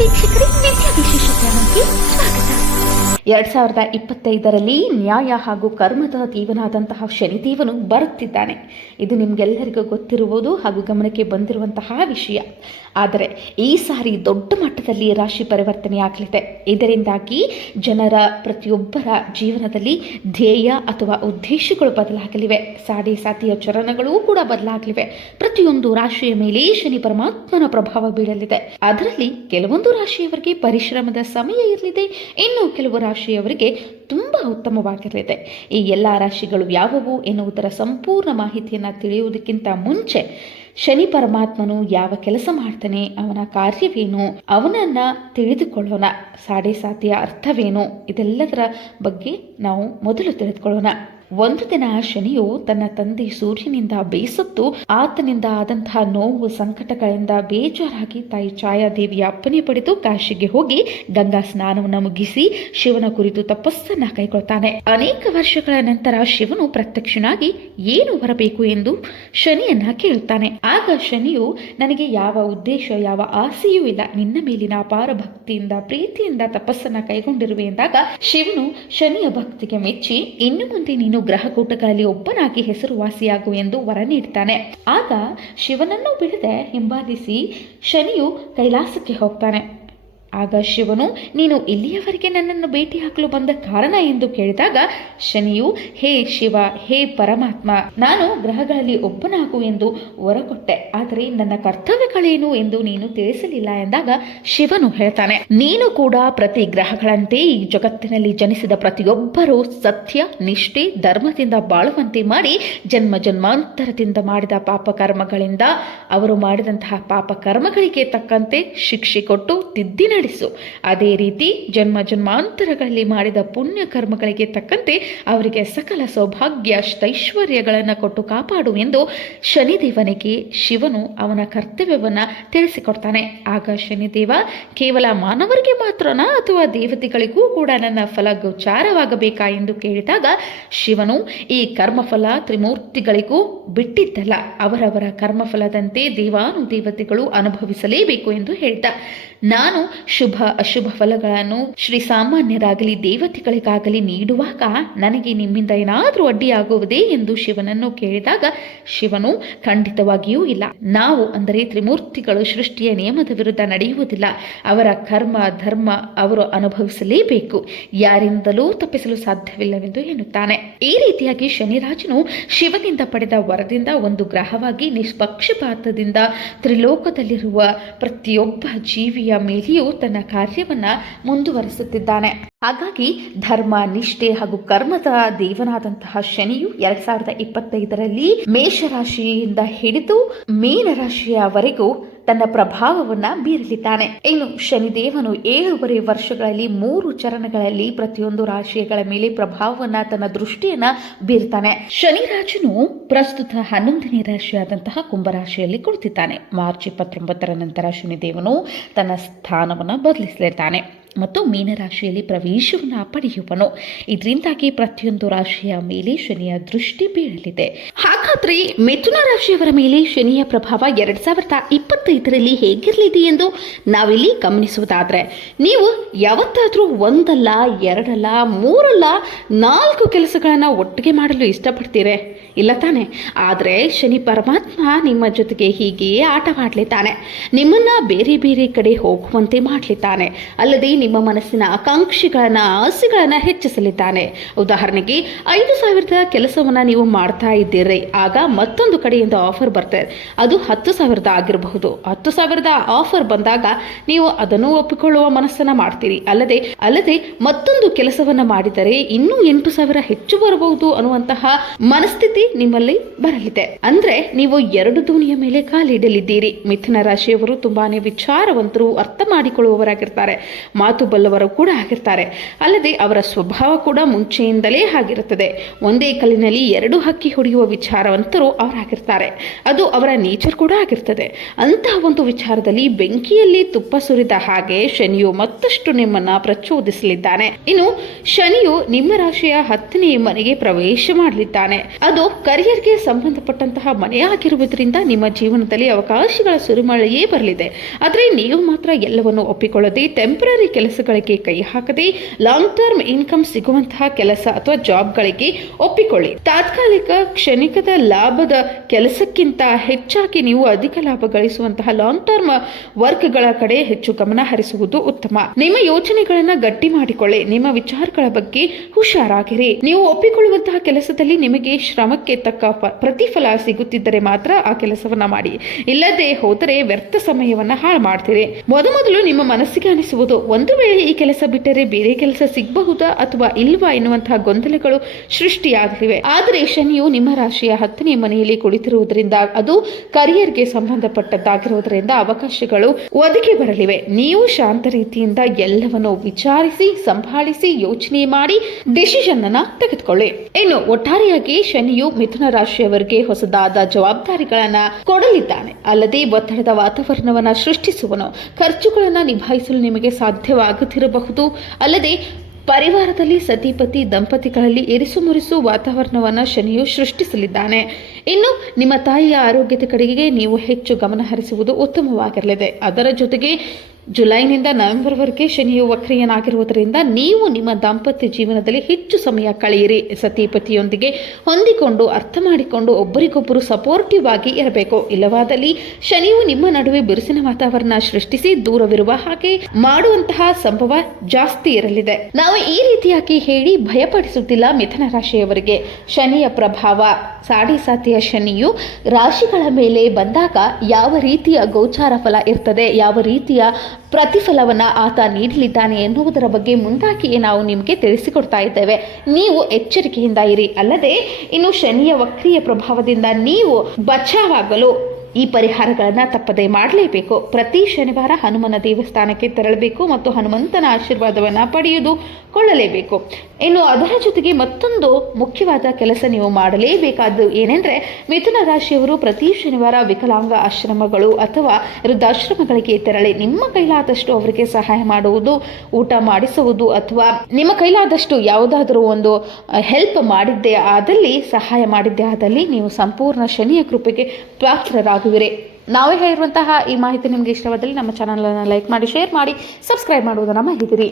ವೀಕ್ಷಕರೇ, ವಿದ್ಯಾ ವಿಶೇಷ ಚಾನಲ್ಗೆ ಸ್ವಾಗತ. 2025ರಲ್ಲಿ ನ್ಯಾಯ ಹಾಗೂ ಕರ್ಮದ ದೇವನಾದಂತಹ ಶನಿದೇವನು ಬರುತ್ತಿದ್ದಾನೆ. ಇದು ನಿಮಗೆಲ್ಲರಿಗೂ ಗೊತ್ತಿರುವುದು ಹಾಗೂ ಗಮನಕ್ಕೆ ಬಂದಿರುವಂತಹ ವಿಷಯ. ಆದರೆ ಈ ಸಾರಿ ದೊಡ್ಡ ಮಟ್ಟದಲ್ಲಿ ರಾಶಿ ಪರಿವರ್ತನೆ ಆಗಲಿದೆ. ಇದರಿಂದಾಗಿ ಜನರ ಪ್ರತಿಯೊಬ್ಬರ ಜೀವನದಲ್ಲಿ ಧ್ಯೇಯ ಅಥವಾ ಉದ್ದೇಶಗಳು ಬದಲಾಗಲಿವೆ. ಸಾತಿಯ ಚರಣಗಳೂ ಕೂಡ ಬದಲಾಗಲಿವೆ. ಪ್ರತಿಯೊಂದು ರಾಶಿಯ ಮೇಲೆ ಶನಿ ಪರಮಾತ್ಮನ ಪ್ರಭಾವ ಬೀಳಲಿದೆ. ಅದರಲ್ಲಿ ಕೆಲವೊಂದು ರಾಶಿಯವರಿಗೆ ಪರಿಶ್ರಮದ ಸಮಯ ಇರಲಿದೆ, ಇನ್ನು ಕೆಲವು ರಾಶಿಯವರಿಗೆ ತುಂಬಾ ಉತ್ತಮವಾಗಿರಲಿದೆ. ಈ ಎಲ್ಲ ರಾಶಿಗಳು ಯಾವುವು ಎನ್ನುವುದರ ಸಂಪೂರ್ಣ ಮಾಹಿತಿಯನ್ನು ತಿಳಿಯುವುದಕ್ಕಿಂತ ಮುಂಚೆ ಶನಿ ಪರಮಾತ್ಮನು ಯಾವ ಕೆಲಸ ಮಾಡ್ತಾನೆ, ಅವನ ಕಾರ್ಯವೇನು, ಅವನನ್ನ ತಿಳಿದುಕೊಳ್ಳೋಣ. ಸಾತಿಯ ಅರ್ಥವೇನು, ಇದೆಲ್ಲದರ ಬಗ್ಗೆ ನಾವು ಮೊದಲು ತಿಳಿದುಕೊಳ್ಳೋಣ. ಒಂದು ದಿನ ಶನಿಯು ತನ್ನ ತಂದೆ ಸೂರ್ಯನಿಂದ ಬೇಸತ್ತು ಆತನಿಂದ ಆದಂತಹ ನೋವು ಸಂಕಟಗಳಿಂದ ಬೇಜಾರಾಗಿ ತಾಯಿ ಛಾಯಾದೇವಿಯ ಅಪ್ಪಣೆ ಪಡೆದು ಕಾಶಿಗೆ ಹೋಗಿ ಗಂಗಾ ಸ್ನಾನವನ್ನು ಮುಗಿಸಿ ಶಿವನ ಕುರಿತು ತಪಸ್ಸನ್ನ ಕೈಗೊಳ್ತಾನೆ. ಅನೇಕ ವರ್ಷಗಳ ನಂತರ ಶಿವನು ಪ್ರತ್ಯಕ್ಷನಾಗಿ ಏನು ಬರಬೇಕು ಎಂದು ಶನಿಯನ್ನ ಕೇಳುತ್ತಾನೆ. ಆಗ ಶನಿಯು, ನನಗೆ ಯಾವ ಉದ್ದೇಶ ಯಾವ ಆಸೆಯೂ ಇಲ್ಲ, ನಿನ್ನ ಮೇಲಿನ ಅಪಾರ ಭಕ್ತಿಯಿಂದ ಪ್ರೀತಿಯಿಂದ ತಪಸ್ಸನ್ನ ಕೈಗೊಂಡಿರುವೆ ಎಂದಾಗ ಶಿವನು ಶನಿಯ ಭಕ್ತಿಗೆ ಮೆಚ್ಚಿ ಇನ್ನು ಮುಂದೆ ನೀನು ಗ್ರಹಕೂಟಗಳಲ್ಲಿ ಒಬ್ಬನಾಗಿ ಹೆಸರುವಾಸಿಯಾಗು ಎಂದು ವರ ನೀಡ್ತಾನೆ. ಆಗ ಶಿವನನ್ನು ಬಿಡದೆ ಹಿಂಬಾಲಿಸಿ ಶನಿಯು ಕೈಲಾಸಕ್ಕೆ ಹೋಗ್ತಾನೆ. ಆಗ ಶಿವನು, ನೀನು ಇಲ್ಲಿಯವರೆಗೆ ನನ್ನನ್ನು ಭೇಟಿ ಹಾಕಲು ಬಂದ ಕಾರಣ ಎಂದು ಕೇಳಿದಾಗ ಶನಿಯು, ಹೇ ಶಿವ, ಹೇ ಪರಮಾತ್ಮ, ನಾನು ಗ್ರಹಗಳಲ್ಲಿ ಒಬ್ಬನಾಗು ಎಂದು ಹೊರಕೊಟ್ಟೆ, ಆದರೆ ನನ್ನ ಕರ್ತವ್ಯಗಳೇನು ಎಂದು ನೀನು ತಿಳಿಸಲಿಲ್ಲ ಎಂದಾಗ ಶಿವನು ಹೇಳ್ತಾನೆ, ನೀನು ಕೂಡ ಪ್ರತಿ ಗ್ರಹಗಳಂತೆ ಈ ಜಗತ್ತಿನಲ್ಲಿ ಜನಿಸಿದ ಪ್ರತಿಯೊಬ್ಬರೂ ಸತ್ಯ ನಿಷ್ಠೆ ಧರ್ಮದಿಂದ ಬಾಳುವಂತೆ ಮಾಡಿ ಜನ್ಮ ಜನ್ಮಾಂತರದಿಂದ ಮಾಡಿದ ಪಾಪ ಕರ್ಮಗಳಿಂದ ಅವರು ಮಾಡಿದಂತಹ ಪಾಪ ಕರ್ಮಗಳಿಗೆ ತಕ್ಕಂತೆ ಶಿಕ್ಷೆ ಕೊಟ್ಟು ತಿದ್ದಿ ನಡೆಸು. ಅದೇ ರೀತಿ ಜನ್ಮ ಜನ್ಮಾಂತರಗಳಲ್ಲಿ ಮಾಡಿದ ಪುಣ್ಯ ಕರ್ಮಗಳಿಗೆ ತಕ್ಕಂತೆ ಅವರಿಗೆ ಸಕಲ ಸೌಭಾಗ್ಯ ಐಶ್ವರ್ಯಗಳನ್ನು ಕೊಟ್ಟು ಕಾಪಾಡು ಎಂದು ಶನಿದೇವನಿಗೆ ಶಿವನು ಅವನ ಕರ್ತವ್ಯವನ್ನ ತಿಳಿಸಿಕೊಡ್ತಾನೆ. ಆಗ ಶನಿದೇವ, ಕೇವಲ ಮಾನವರಿಗೆ ಮಾತ್ರನಾ ಅಥವಾ ದೇವತೆಗಳಿಗೂ ಕೂಡ ನನ್ನ ಫಲ ಗೋಚಾರವಾಗಬೇಕಾ ಎಂದು ಕೇಳಿದಾಗ ಶಿವನು, ಈ ಕರ್ಮಫಲ ತ್ರಿಮೂರ್ತಿಗಳಿಗೂ ಬಿಟ್ಟಿದ್ದಲ್ಲ, ಅವರವರ ಕರ್ಮಫಲದಂತೆ ದೇವಾನುದೇವತೆಗಳು ಅನುಭವಿಸಲೇಬೇಕು ಎಂದು ಹೇಳಿದ. ನಾನು ಶುಭ ಅಶುಭ ಫಲಗಳನ್ನು ಶ್ರೀ ಸಾಮಾನ್ಯರಾಗಲಿ ದೇವತೆಗಳಿಗಾಗಲಿ ನೀಡುವಾಗ ನನಗೆ ನಿಮ್ಮಿಂದ ಏನಾದರೂ ಅಡ್ಡಿಯಾಗುವುದೇ ಎಂದು ಶಿವನನ್ನು ಕೇಳಿದಾಗ ಶಿವನು, ಖಂಡಿತವಾಗಿಯೂ ಇಲ್ಲ, ನಾವು ಅಂದರೆ ತ್ರಿಮೂರ್ತಿಗಳು ಸೃಷ್ಟಿಯ ನಿಯಮದ ವಿರುದ್ಧ ನಡೆಯುವುದಿಲ್ಲ, ಅವರ ಕರ್ಮ ಧರ್ಮ ಅವರು ಅನುಭವಿಸಲೇಬೇಕು, ಯಾರಿಂದಲೂ ತಪ್ಪಿಸಲು ಸಾಧ್ಯವಿಲ್ಲವೆಂದು ಎನ್ನುತ್ತಾನೆ. ಈ ರೀತಿಯಾಗಿ ಶನಿರಾಜನು ಶಿವನಿಂದ ಪಡೆದ ವರದಿಂದ ಒಂದು ಗ್ರಹವಾಗಿ ನಿಷ್ಪಕ್ಷಪಾತದಿಂದ ತ್ರಿಲೋಕದಲ್ಲಿರುವ ಪ್ರತಿಯೊಬ್ಬ ಜೀವಿಯ ಮೇಲೆಯೂ ತನ್ನ ಕಾರ್ಯವನ್ನ ಮುಂದುವರಿಸುತ್ತಿದ್ದಾನೆ. ಹಾಗಾಗಿ ಧರ್ಮ ನಿಷ್ಠೆ ಹಾಗೂ ಕರ್ಮದ ದೇವನಾದಂತಹ ಶನಿಯು 2025ರಲ್ಲಿ ಮೇಷರಾಶಿಯಿಂದ ಹಿಡಿದು ಮೀನರಾಶಿಯವರೆಗೂ ತನ್ನ ಪ್ರಭಾವವನ್ನ ಬೀರಲಿದ್ದಾನೆ. ಇನ್ನು ಶನಿದೇವನು 7.5 ವರ್ಷಗಳಲ್ಲಿ 3 ಚರಣಗಳಲ್ಲಿ ಪ್ರತಿಯೊಂದು ರಾಶಿಗಳ ಮೇಲೆ ಪ್ರಭಾವವನ್ನ ತನ್ನ ದೃಷ್ಟಿಯನ್ನ ಬೀರ್ತಾನೆ. ಶನಿರಾಜನು ಪ್ರಸ್ತುತ 11ನೇ ರಾಶಿಯಾದಂತಹ ಕುಂಭರಾಶಿಯಲ್ಲಿ ಕುಳಿತಿದ್ದಾನೆ. ಮಾರ್ಚ್ 29ರ ನಂತರ ಶನಿದೇವನು ತನ್ನ ಸ್ಥಾನವನ್ನ ಬದಲಿಸಲಿದ್ದಾನೆ ಮತ್ತು ಮೀನರಾಶಿಯಲ್ಲಿ ಪ್ರವೇಶವನ್ನು ಪಡೆಯುವನು. ಇದರಿಂದಾಗಿ ಪ್ರತಿಯೊಂದು ರಾಶಿಯ ಮೇಲೆ ಶನಿಯ ದೃಷ್ಟಿ ಬೀಳಲಿದೆ. ಹಾಗಾದ್ರೆ ಮಿಥುನ ರಾಶಿಯವರ ಮೇಲೆ ಶನಿಯ ಪ್ರಭಾವ 2025ರಲ್ಲಿ ಹೇಗಿರಲಿದೆ ಎಂದು ನಾವಿಲ್ಲಿ ಗಮನಿಸುವುದಾದ್ರೆ, ನೀವು ಯಾವತ್ತಾದ್ರೂ ಒಂದಲ್ಲ ಎರಡಲ್ಲ ಮೂರಲ್ಲ 4 ಕೆಲಸಗಳನ್ನ ಒಟ್ಟಿಗೆ ಮಾಡಲು ಇಷ್ಟಪಡ್ತೀರೆ? ಇಲ್ಲ ತಾನೆ? ಆದರೆ ಶನಿ ಪರಮಾತ್ಮ ನಿಮ್ಮ ಜೊತೆಗೆ ಹೀಗೆಯೇ ಆಟವಾಡಲಿದ್ದಾನೆ. ನಿಮ್ಮನ್ನ ಬೇರೆ ಬೇರೆ ಕಡೆ ಹೋಗುವಂತೆ ಮಾಡಲಿದ್ದಾನೆ. ಅಲ್ಲದೆ ನಿಮ್ಮ ಮನಸ್ಸಿನ ಆಕಾಂಕ್ಷೆಗಳನ್ನ ಆಸೆಗಳನ್ನ ಹೆಚ್ಚಿಸಲಿದ್ದಾನೆ. ಉದಾಹರಣೆಗೆ 5,000 ಕೆಲಸವನ್ನ ನೀವು ಮಾಡ್ತಾ ಇದ್ದೀರಿ, ಆಗ ಮತ್ತೊಂದು ಕಡೆಯಿಂದ ಆಫರ್ ಬರ್ತದೆ, ಅದು 10,000 ಆಗಿರಬಹುದು. 10,000 ಆಫರ್ ಬಂದಾಗ ನೀವು ಅದನ್ನು ಒಪ್ಪಿಕೊಳ್ಳುವ ಮನಸ್ಸನ್ನ ಮಾಡ್ತೀರಿ. ಅಲ್ಲದೆ ಮತ್ತೊಂದು ಕೆಲಸವನ್ನ ಮಾಡಿದರೆ ಇನ್ನೂ 8,000 ಹೆಚ್ಚು ಬರಬಹುದು ಅನ್ನುವಂತಹ ಮನಸ್ಥಿತಿ ನಿಮ್ಮಲ್ಲಿ ಬರಲಿದೆ. ಅಂದ್ರೆ ನೀವು 2 ದೋಣಿಯ ಮೇಲೆ ಕಾಲಿಡಲಿದ್ದೀರಿ. ಮಿಥುನ ರಾಶಿಯವರು ತುಂಬಾನೇ ವಿಚಾರವಂತರು, ಅರ್ಥ ಮಾಡಿಕೊಳ್ಳುವವರಾಗಿರ್ತಾರೆ. ಮಾತು ಬಲ್ಲವರು ಕೂಡ ಆಗಿರ್ತಾರೆ. ಅಲ್ಲದೆ ಅವರ ಸ್ವಭಾವ ಕೂಡ ಮುಂಚೆಯಿಂದಲೇ ಆಗಿರುತ್ತದೆ. ಒಂದೇ ಕಲ್ಲಿನಲ್ಲಿ ಎರಡು ಹಕ್ಕಿ ಹೊಡೆಯುವ ವಿಚಾರವಂತರು ಅವರಾಗಿರ್ತಾರೆ. ಅದು ಅವರ ನೇಚರ್ ಕೂಡ ಆಗಿರ್ತದೆ. ಅಂತಹ ಒಂದು ವಿಚಾರದಲ್ಲಿ ಬೆಂಕಿಯಲ್ಲಿ ತುಪ್ಪ ಸುರಿದ ಹಾಗೆ ಶನಿಯು ಮತ್ತಷ್ಟು ನಿಮ್ಮನ್ನ ಪ್ರಚೋದಿಸಲಿದ್ದಾನೆ. ಇನ್ನು ಶನಿಯು ನಿಮ್ಮ ರಾಶಿಯ 10ನೇ ಮನೆಗೆ ಪ್ರವೇಶ ಮಾಡಲಿದ್ದಾನೆ. ಅದು ಕರಿಯರ್ಗೆ ಸಂಬಂಧಪಟ್ಟಂತಹ ಮನೆಯಾಗಿರುವುದರಿಂದ ನಿಮ್ಮ ಜೀವನದಲ್ಲಿ ಅವಕಾಶಗಳ ಸುರಿಮಳೆಯೇ ಬರಲಿದೆ. ಆದರೆ ನೀವು ಮಾತ್ರ ಎಲ್ಲವನ್ನು ಒಪ್ಪಿಕೊಳ್ಳದೆ ಟೆಂಪರರಿ ಕೆಲಸಗಳಿಗೆ ಕೈ ಹಾಕದೆ ಲಾಂಗ್ ಟರ್ಮ್ ಇನ್ಕಮ್ ಸಿಗುವಂತಹ ಕೆಲಸ ಅಥವಾ ಜಾಬ್ಗಳಿಗೆ ಒಪ್ಪಿಕೊಳ್ಳಿ. ತಾತ್ಕಾಲಿಕ ಕ್ಷಣಿಕದ ಲಾಭದ ಕೆಲಸಕ್ಕಿಂತ ಹೆಚ್ಚಾಗಿ ನೀವು ಅಧಿಕ ಲಾಭ ಗಳಿಸುವಂತಹ ಲಾಂಗ್ ಟರ್ಮ್ ವರ್ಕ್ಗಳ ಕಡೆ ಹೆಚ್ಚು ಗಮನ ಹರಿಸುವುದು ಉತ್ತಮ. ನಿಮ್ಮ ಯೋಚನೆಗಳನ್ನ ಗಟ್ಟಿ ಮಾಡಿಕೊಳ್ಳಿ. ನಿಮ್ಮ ವಿಚಾರಗಳ ಬಗ್ಗೆ ಹುಷಾರಾಗಿರಿ. ನೀವು ಒಪ್ಪಿಕೊಳ್ಳುವಂತಹ ಕೆಲಸದಲ್ಲಿ ನಿಮಗೆ ಶ್ರಮಕ್ಕೆ ತಕ್ಕ ಪ್ರತಿಫಲ ಸಿಗುತ್ತಿದ್ದರೆ ಮಾತ್ರ ಆ ಕೆಲಸವನ್ನ ಮಾಡಿ. ಇಲ್ಲದೆ ಹೋದರೆ ವ್ಯರ್ಥ ಸಮಯವನ್ನ ಹಾಳು ಮಾಡ್ತೀರಿ. ಮೊದಲು ನಿಮ್ಮ ಮನಸ್ಸಿಗೆ ಅನಿಸುವುದು, ಒಂದು ವೇಳೆ ಈ ಕೆಲಸ ಬಿಟ್ಟರೆ ಬೇರೆ ಕೆಲಸ ಸಿಗಬಹುದಾ ಅಥವಾ ಇಲ್ವಾ ಎನ್ನುವಂತಹ ಗೊಂದಲಗಳು ಸೃಷ್ಟಿಯಾಗಲಿವೆ. ಆದರೆ ಶನಿಯು ನಿಮ್ಮ ರಾಶಿಯ 10ನೇ ಮನೆಯಲ್ಲಿ ಕುಳಿತಿರುವುದರಿಂದ ಅದು ಕರಿಯರ್ಗೆ ಸಂಬಂಧಪಟ್ಟದ್ದಾಗಿರುವುದರಿಂದ ಅವಕಾಶಗಳು ಒದಗಿ ಬರಲಿವೆ. ನೀವು ಶಾಂತ ರೀತಿಯಿಂದ ಎಲ್ಲವನ್ನು ವಿಚಾರಿಸಿ ಸಂಭಾಳಿಸಿ ಯೋಚನೆ ಮಾಡಿ ಡಿಸಿಷನ್ ಅನ್ನ ತೆಗೆದುಕೊಳ್ಳಿ. ಇನ್ನು ಒಟ್ಟಾರೆಯಾಗಿ ಶನಿಯು ಮಿಥುನ ರಾಶಿಯವರಿಗೆ ಹೊಸದಾದ ಜವಾಬ್ದಾರಿಗಳನ್ನ ಕೊಡಲಿದ್ದಾನೆ. ಅಲ್ಲದೆ ಒತ್ತಡದ ವಾತಾವರಣವನ್ನ ಸೃಷ್ಟಿಸುವನು. ಖರ್ಚುಗಳನ್ನ ನಿಭಾಯಿಸಲು ನಿಮಗೆ ಸಾಧ್ಯವಾಗುತ್ತಿರಬಹುದು. ಅಲ್ಲದೆ ಪರಿವಾರದಲ್ಲಿ ಸತಿಪತಿ ದಂಪತಿಗಳಲ್ಲಿ ಇರಿಸುಮುರಿಸು ವಾತಾವರಣವನ್ನು ಶನಿಯು ಸೃಷ್ಟಿಸಲಿದ್ದಾನೆ. ಇನ್ನು ನಿಮ್ಮ ತಾಯಿಯ ಆರೋಗ್ಯದ ಕಡೆಗೆ ನೀವು ಹೆಚ್ಚು ಗಮನ ಹರಿಸುವುದು ಉತ್ತಮವಾಗಿರಲಿದೆ. ಅದರ ಜೊತೆಗೆ ಜುಲೈನಿಂದ ನವೆಂಬರ್ವರೆಗೆ ಶನಿಯು ವಕ್ರಿಯನಾಗಿರುವುದರಿಂದ ನೀವು ನಿಮ್ಮ ದಾಂಪತ್ಯ ಜೀವನದಲ್ಲಿ ಹೆಚ್ಚು ಸಮಯ ಕಳೆಯಿರಿ. ಸತಿಪತಿಯೊಂದಿಗೆ ಹೊಂದಿಕೊಂಡು ಅರ್ಥ ಮಾಡಿಕೊಂಡು ಒಬ್ಬರಿಗೊಬ್ಬರು ಸಪೋರ್ಟಿವ್ ಆಗಿ ಇರಬೇಕು. ಇಲ್ಲವಾದಲ್ಲಿ ಶನಿಯು ನಿಮ್ಮ ನಡುವೆ ಬಿರುಸಿನ ವಾತಾವರಣ ಸೃಷ್ಟಿಸಿ ದೂರವಿರುವ ಹಾಗೆ ಮಾಡುವಂತಹ ಸಂಭವ ಜಾಸ್ತಿ ಇರಲಿದೆ. ನಾವು ಈ ರೀತಿಯಾಗಿ ಹೇಳಿ ಭಯಪಡಿಸುತ್ತಿಲ್ಲ ಮಿಥುನ ರಾಶಿಯವರಿಗೆ. ಶನಿಯ ಪ್ರಭಾವ ಸಾಡಿಸಾತಿಯ ಶನಿಯು ರಾಶಿಗಳ ಮೇಲೆ ಬಂದಾಗ ಯಾವ ರೀತಿಯ ಗೋಚಾರ ಫಲ ಇರ್ತದೆ, ಯಾವ ರೀತಿಯ ಪ್ರತಿಫಲವನ್ನು ಆತ ನೀಡಲಿದ್ದಾನೆ ಎನ್ನುವುದರ ಬಗ್ಗೆ ಮುಂದಾಗಿಯೇ ನಾವು ನಿಮಗೆ ತಿಳಿಸಿಕೊಡ್ತಾ ಇದ್ದೇವೆ. ನೀವು ಎಚ್ಚರಿಕೆಯಿಂದ ಇರಿ. ಅಲ್ಲದೆ ಇನ್ನು ಶನಿಯ ವಕ್ರಿಯ ಪ್ರಭಾವದಿಂದ ನೀವು ಬಚಾವಾಗಲು ಈ ಪರಿಹಾರಗಳನ್ನು ತಪ್ಪದೇ ಮಾಡಲೇಬೇಕು. ಪ್ರತಿ ಶನಿವಾರ ಹನುಮನ ದೇವಸ್ಥಾನಕ್ಕೆ ತೆರಳಬೇಕು ಮತ್ತು ಹನುಮಂತನ ಆಶೀರ್ವಾದವನ್ನು ಪಡೆದುಕೊಳ್ಳಲೇಬೇಕು. ಇನ್ನು ಅದರ ಜೊತೆಗೆ ಮತ್ತೊಂದು ಮುಖ್ಯವಾದ ಕೆಲಸ ನೀವು ಮಾಡಲೇಬೇಕಾದ್ದು ಏನೆಂದರೆ, ಮಿಥುನ ರಾಶಿಯವರು ಪ್ರತಿ ಶನಿವಾರ ವಿಕಲಾಂಗ ಆಶ್ರಮಗಳು ಅಥವಾ ವೃದ್ಧಾಶ್ರಮಗಳಿಗೆ ತೆರಳಿ ನಿಮ್ಮ ಕೈಲಾದಷ್ಟು ಅವರಿಗೆ ಸಹಾಯ ಮಾಡುವುದು, ಊಟ ಮಾಡಿಸುವುದು ಅಥವಾ ನಿಮ್ಮ ಕೈಲಾದಷ್ಟು ಯಾವುದಾದರೂ ಒಂದು ಹೆಲ್ಪ್ ಮಾಡಿದ್ದೇ ಆದಲ್ಲಿ, ಸಹಾಯ ಮಾಡಿದ್ದೇ ಆದಲ್ಲಿ ನೀವು ಸಂಪೂರ್ಣ ಶನಿಯ ಕೃಪೆಗೆ ಪಾತ್ರರಾಗುವಿರಿ. ನಾವೇ ಹೇಳಿರುವಂತಹ ಈ ಮಾಹಿತಿ ನಿಮಗೆ ಇಷ್ಟವಾದಲ್ಲಿ ನಮ್ಮ ಚಾನಲನ್ನು ಲೈಕ್ ಮಾಡಿ, ಶೇರ್ ಮಾಡಿ, ಸಬ್ಸ್ಕ್ರೈಬ್ ಮಾಡುವುದನ್ನು ಮರೆಯದಿರಿ.